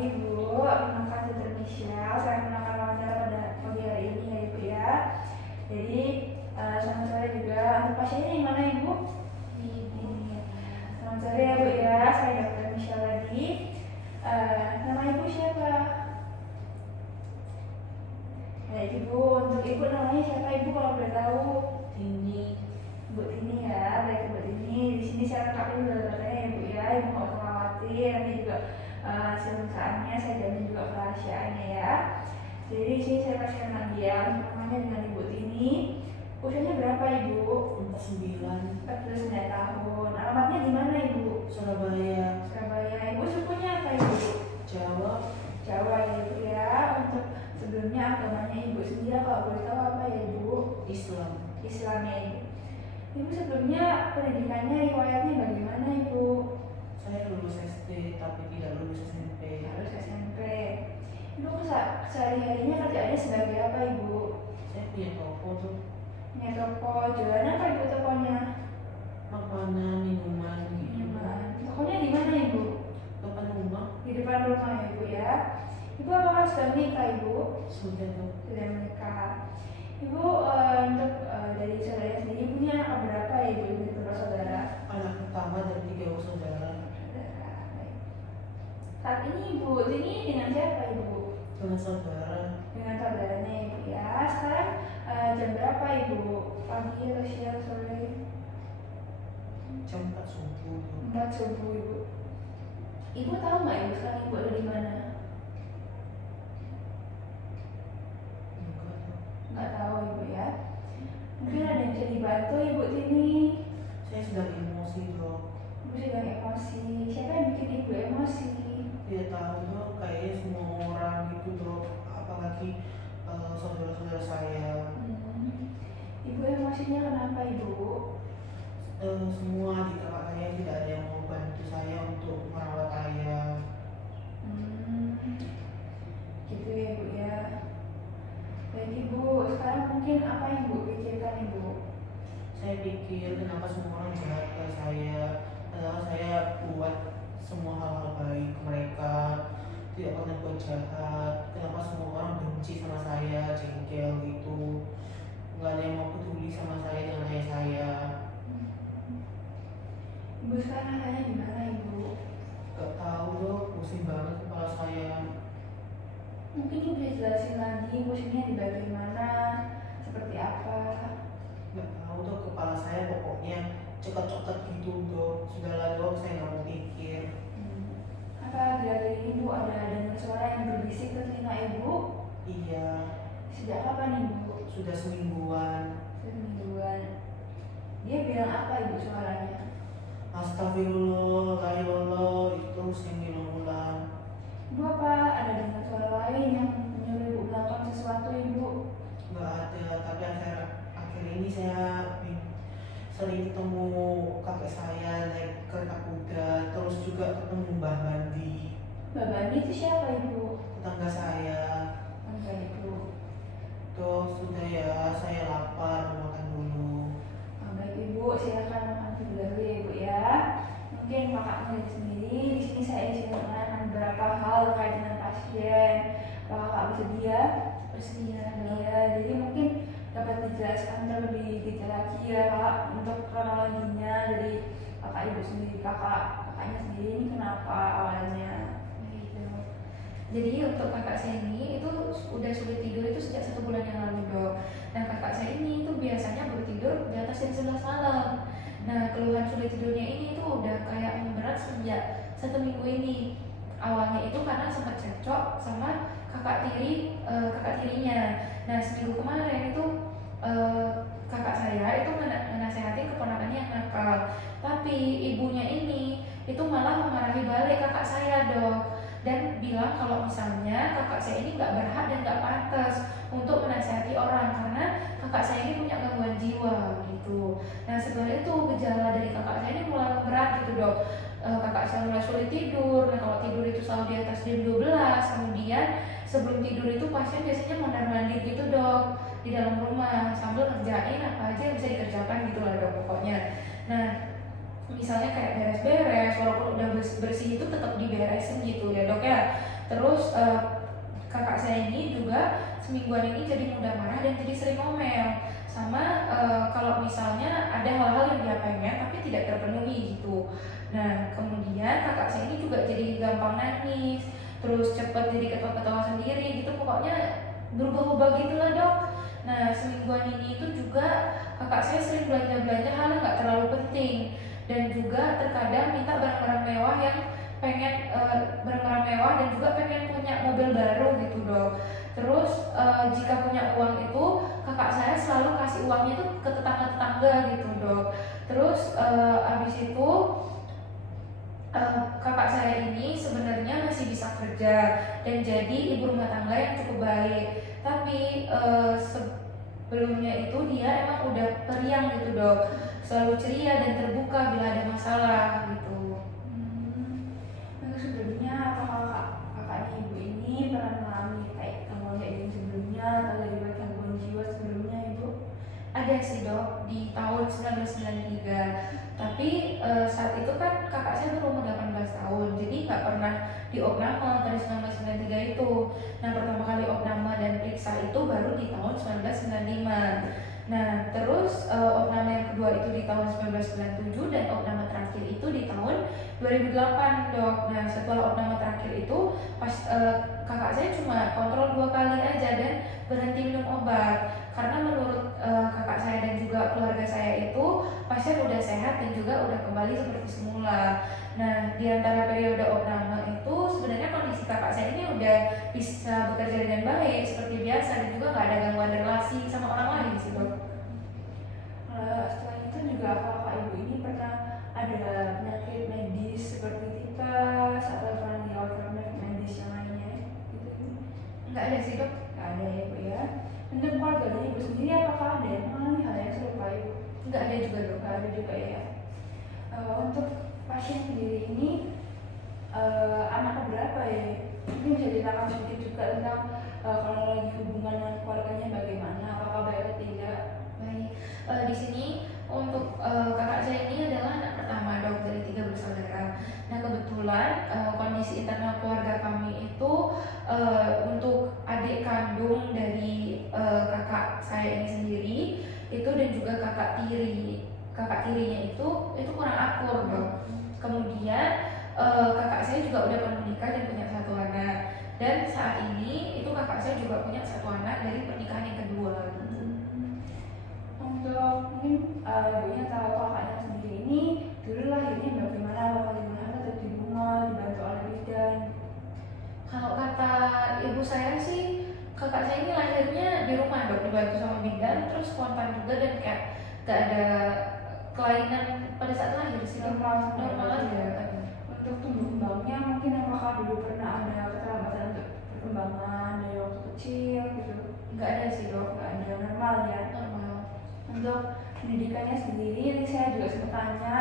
pagi Bu, perkenalkan Dr. Michelle. Saya menawarkan wawancara pada pagi hari ini ya Ibu ya. Jadi selamat sore juga untuk pasiennya yang mana Ibu? Ini. Selamat sore ya Bu ya, saya Dr. Michelle lagi. Nama Ibu siapa? Baik Ibu, untuk Ibu namanya siapa Ibu kalau boleh tahu? Tini. Bu Tini ya, baik Bu Tini. Di sini saya lengkap dulu datanya ya Bu ya, Ibu nggak usah khawatir. Nanti juga hasil pemeriksaannya saya jamin juga kerahasiaannya ya. Jadi di sini saya pastikan lagi ya, untuk namanya dengan Ibu Tini. Usianya berapa Ibu? 49. 49 tahun. Alamatnya di mana Ibu? Surabaya. Surabaya. Ibu sukunya apa Ibu? Jawa. Jawa ya Ibu ya. Untuk sebelumnya agamanya Ibu sendiri kalau boleh tahu apa ya Ibu? Islam. Islam ya Ibu. Ibu sebelumnya pendidikannya riwayatnya bagaimana Ibu? Saya lulus SD tapi tidak lulus SMP. Harus SMP. Ibu sehari-harinya kerjaannya sebagai apa Ibu? Saya punya toko tuh, Punya toko, jualan apa Ibu tokonya? makanan, minuman gitu. Minuman. Tokonya di mana Ibu? Depan rumah. Di depan rumah ya Ibu ya. Ibu apakah sudah menikah Ibu? Sudah tuh. Sudah menikah. Ibu untuk dari saudara sendiri punya anak berapa ya Ibu? Dari bersaudara? Anak pertama dari 3 bersaudara. Baik. Saat ini Ibu ini dengan siapa Ibu? Dengan saudara. Dengan saudaranya Ibu ya. Sekarang jam berapa Ibu? Pagi atau siang sore? Jam 4 subuh tuh. 4 subuh Ibu. Ibu tahu nggak Ibu sekarang Ibu ada di mana? Enggak tuh. Nggak tahu Ibu ya. Mungkin ada yang bisa dibantu Ibu Tini. Saya sedang emosi dok. Ibu sedang emosi. Siapa yang bikin Ibu emosi? Tidak tahu dok, kayaknya semua orang gitu dok. Apalagi saudara-saudara saya. Ibu emosinya kenapa Ibu? Semua adik kakak saya tidak ada yang mau bantu saya untuk merawat ayah. Gitu ya Ibu ya. Baik Ibu, sekarang mungkin apa yang Ibu pikirkan Ibu? Saya pikir kenapa semua orang jahat ke saya, padahal saya buat semua hal-hal baik ke mereka, tidak pernah buat jahat. Kenapa semua orang benci sama saya, jengkel gitu, nggak ada yang mau peduli sama saya dengan ayah saya. Ibu sekarang rasanya gimana Ibu? Gak tahu dok, pusing banget kepala saya. Mungkin Ibu bisa jelasin lagi pusingnya di bagian mana, seperti apa? Gak tahu dok, kepala saya pokoknya cekat-cekat gitu dok. Sudahlah dok, saya nggak mau pikir. Apa dari Ibu ada dengar suara yang berbisik ke telinga Ibu? Iya, Sejak kapan Ibu? sudah semingguan. Semingguan. Dia bilang apa Ibu suaranya? Astagfirullahaladzim, itu yang diulang-ulang. Ibu apa ada dengar suara lain yang menyuruh Ibu melakukan sesuatu Ibu? Gak ada, tapi akhir ini saya sering ketemu kakek saya naik kereta kuda, terus juga ketemu Mbah Bandi, Mbak Bani itu siapa Ibu? tetangga saya. Enggak Ibu. Dok, sudah ya, saya lapar, mau makan dulu. Baik Ibu, silakan makan dulu ya Ibu ya. Mungkin kakak melihat sendiri. Di sini saya ingin menanyakan beberapa hal terkait dengan pasien. Apakah kakak bersedia? Bersedia. Jadi mungkin dapat dijelaskan terlebih detail lagi ya kak untuk kronologinya dari kakak Ibu sendiri, kakaknya sendiri ini kenapa awalnya? Gitu. Jadi untuk kakak saya ini itu udah sulit tidur itu sejak 1 bulan yang lalu dok. Nah kakak saya ini itu biasanya baru tidur di atas jam 11 malam. Nah keluhan sulit tidurnya ini itu udah kayak memberat sejak 1 minggu ini. Awalnya itu karena sempat cekcok sama kakak tirinya. Nah seminggu kemarin itu kakak saya itu menasehatin keponakannya yang nakal. Tapi ibunya ini itu malah memarahi balik kakak saya dok. Dan bilang kalau misalnya kakak saya ini nggak berhak dan nggak pantas untuk menasihati orang karena kakak saya ini punya gangguan jiwa gitu. Nah sebenarnya itu gejala dari kakak saya ini mulai berat gitu dok. Kakak saya mulai sulit tidur. Nah kalau tidur itu selalu di atas jam 12. Kemudian sebelum tidur itu pasien biasanya mondar-mandir gitu dok di dalam rumah sambil ngerjain apa aja yang bisa dikerjakan gitu lah dok pokoknya. Nah misalnya kayak beres-beres, walaupun udah bersih itu tetap diberesin gitu ya dok ya. Terus kakak saya ini juga semingguan ini jadi mudah marah dan jadi sering ngomel sama kalau misalnya ada hal-hal yang dia pengen tapi tidak terpenuhi gitu. Nah kemudian kakak saya ini juga jadi gampang nangis, terus cepet jadi ketawa-ketawa sendiri gitu, pokoknya berubah-ubah gitu lah dok. Nah semingguan ini itu juga kakak saya sering belanja-belanja hal yang nggak terlalu penting, dan juga terkadang minta barang-barang mewah yang pengen barang-barang mewah dan juga pengen punya mobil baru gitu dok. Terus jika punya uang itu kakak saya selalu kasih uangnya tuh ke tetangga-tetangga gitu dok. Terus abis itu kakak saya ini sebenarnya masih bisa kerja dan jadi ibu rumah tangga yang cukup baik, tapi sebelumnya itu dia emang udah periang gitu dok, selalu ceria dan terbuka bila ada masalah gitu. Untuk sebelumnya apakah kakaknya ibu ini pernah mengalami kayak gangguan kayak gini sebelumnya atau dari gangguan jiwa sebelumnya ibu? Ada sih dok di tahun 1993, tapi saat itu kan kakak saya baru umur 18 tahun, jadi nggak pernah diopname pada 1993 itu. Nah pertama kali opname dan periksa itu baru di tahun 1995. Nah terus opname yang kedua itu di tahun 1997 dan opname terakhir itu di tahun 2008 dok. Nah setelah opname terakhir itu pas kakak saya cuma kontrol 2 kali aja dan berhenti minum obat, karena menurut kakak saya dan juga keluarga saya itu pasien udah sehat dan juga udah kembali seperti semula. Nah di antara periode opname itu sebenarnya kondisi kakak saya ini udah bisa bekerja dengan baik seperti biasa dan juga nggak ada gangguan relasi sama orang lain sih dok. Setelah itu juga apakah ibu ini pernah ada penyakit medis seperti tipes atau pernah dirawat penyakit medis yang lainnya gitu? Nggak ada sih dok. Nggak ada ya ibu ya. Untuk keluarga dari ibu sendiri apakah ada yang mengalami hal yang serupa ibu? Nggak ada juga dok. Nggak ada juga ya. Untuk pasien sendiri ini anak keberapa ya? Mungkin bisa ceritakan sedikit juga tentang kronologi hubungan dengan keluarganya bagaimana, apakah baik atau tidak? Baik, di sini untuk kakak saya ini adalah anak pertama dok dari 3 bersaudara. Nah kebetulan kondisi internal keluarga kami itu untuk adik kandung dari kakak saya ini sendiri itu dan juga kakak tirinya itu kurang akur dok. Kemudian kakak saya juga udah pernah menikah dan punya 1 anak, dan saat ini itu kakak saya juga punya 1 anak dari pernikahan yang kedua gitu. Untuk mungkin ibunya tahu kakaknya sendiri ini dulu lahirnya bagaimana, apakah di mana atau di rumah dibantu oleh bidan? Kalau kata ibu saya sih kakak saya ini lahirnya di rumah dok, dibantu sama bidan, terus spontan juga dan kayak gak ada kelainan pada saat lahir sih dok. Normal aja. Untuk tumbuh kembangnya mungkin apakah dulu pernah ada keterlambatan untuk perkembangan dari waktu kecil gitu? Nggak ada sih dok. Nggak ada, normal ya. Normal. Untuk pendidikannya sendiri ini saya juga sempat tanya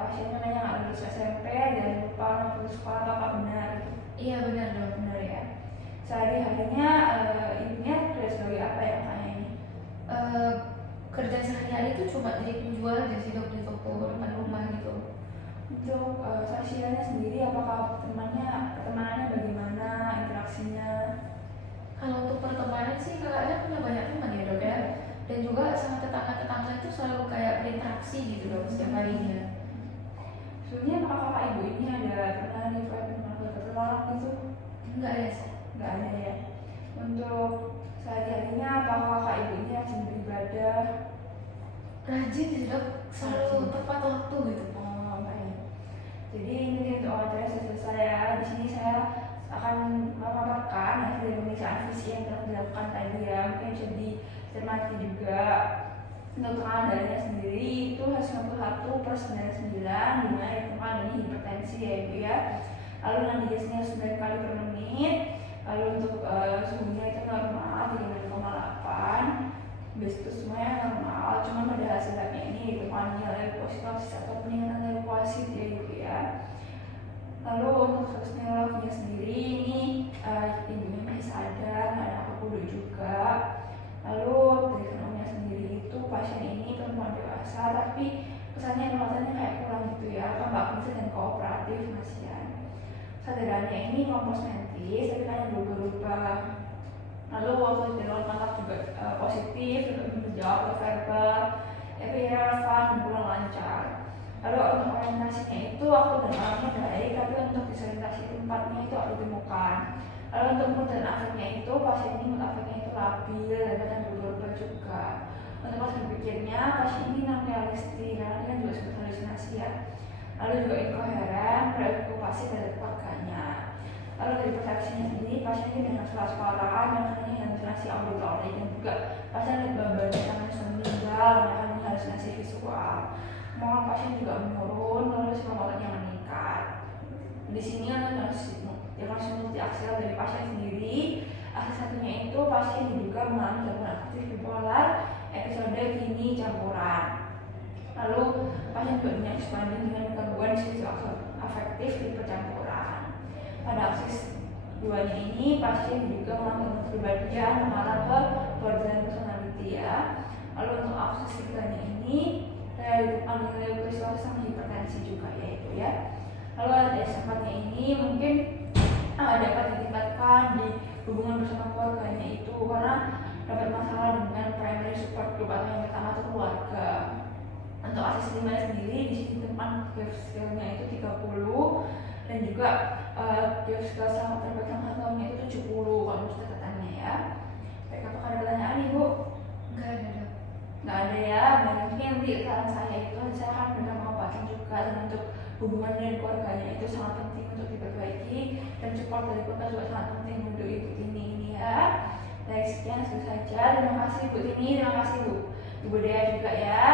pasiennya nanya nggak lulus SMP dan lupa lulus sekolah, apakah benar gitu? Iya benar dok. Benar ya. Sehari-harinya ibunya kerja sebagai apa ya kakaknya ini? Kerja sehari-hari itu cuma jadi penjual aja sih dok di toko depan rumah gitu. Untuk sosialnya sendiri apakah pertemanannya bagaimana, interaksinya? Kalau untuk pertemanan sih kakaknya punya banyak teman ya dok ya, dan juga sama tetangga-tetangga itu selalu kayak berinteraksi gitu dok setiap harinya. Sebenarnya apakah kakak ibu ini ada pernah riwayat tertolak gitu? Nggak ada sih. Nggak ada ya. Untuk sehari-harinya apakah kakak ibu ini rajin beribadah? Rajin sih dok, selalu tepat waktu gitu. Oh baik. Jadi ini untuk wawancara sudah selesai ya. Di sini saya akan memaparkan hasil pemeriksaan fisik yang telah dilakukan tadi ya. Mungkin bisa dicermati juga. Untuk tekanan darahnya sendiri itu 151/99, dimana ditemukan adanya hipertensi ya ibu ya. Lalu nadigasnya 9 kali per menit. Lalu untuk suhunya itu normal 36,8. Bis itu semuanya normal, cuma pada hasil labnya ini ditemukan leukositosis atau peningkatan leukosit ya ibu ya. Lalu untuk status neurologinya sendiri ini ibunya masih sadar, nggak ada kepudu juga. Lalu dari fenomena sendiri itu pasien ini perempuan dewasa, tapi kesannya kelihatannya kayak aktif masian. Saudaranya ini kompos mentis tapi kadang berubah-ubah. Lalu waktu dilakukan kontak juga positif, menjawab verbal, relevan dan pulang lancar. Lalu untuk orientasinya itu waktu dan orangnya baik, tapi untuk disorientasi tempatnya itu harus ditemukan. Lalu untuk mood dan afeknya itu pasien ini mood afeknya itu labil dan kadang berubah-ubah juga. Untuk pas berpikirnya pasien ini non realistis karena dia juga sebut halusinasi ya. Lalu juga inkoheren, preokupasi dari keluarganya. Lalu dari persepsinya sendiri pasien ini dengan suara dan hanya halusinasi auditorik dan juga pasien lebih karena sudah meninggal karena halusinasi visual. Mohon pasien juga menurun, lalu psikomotornya meningkat. Di sini ada diagnosis multiaksial dari pasien sendiri. Aksi satunya itu pasien diduga mengalami gangguan aktif bipolar, episode kini campuran. Lalu pasien juga diagnosis banding dengan gangguan afektif tipe campuran. Pada aksi duanya ini pasien diduga mengalami kepribadian mengarah ke borderline personality ya. Lalu untuk aksi ketiganya ini kristosis sama hipertensi juga yaitu ya. Lalu ada sifatnya ini mungkin dapat ditingkatkan di hubungan bersama keluarganya itu karena dapat masalah dengan primary support group atau yang pertama itu keluarga. Untuk asis 5 sendiri di sini tempat gift skillnya itu 30 dan juga gift skill selama terbaik sama tahunnya itu 70 kalau menurut catatannya ya. Baik, apakah ada pertanyaan Ibu? Enggak ada dok. Nggak ada ya, mungkin nanti saran saya itu saya akan berikan pengobatan juga dan untuk hubungan dengan keluarganya itu sangat penting untuk diperbaiki dan support dari keluarga juga sangat penting untuk Ibu Tini ini ya. Baik, sekian saja. Terima kasih Ibu Tini, terima kasih Ibu Dea juga ya.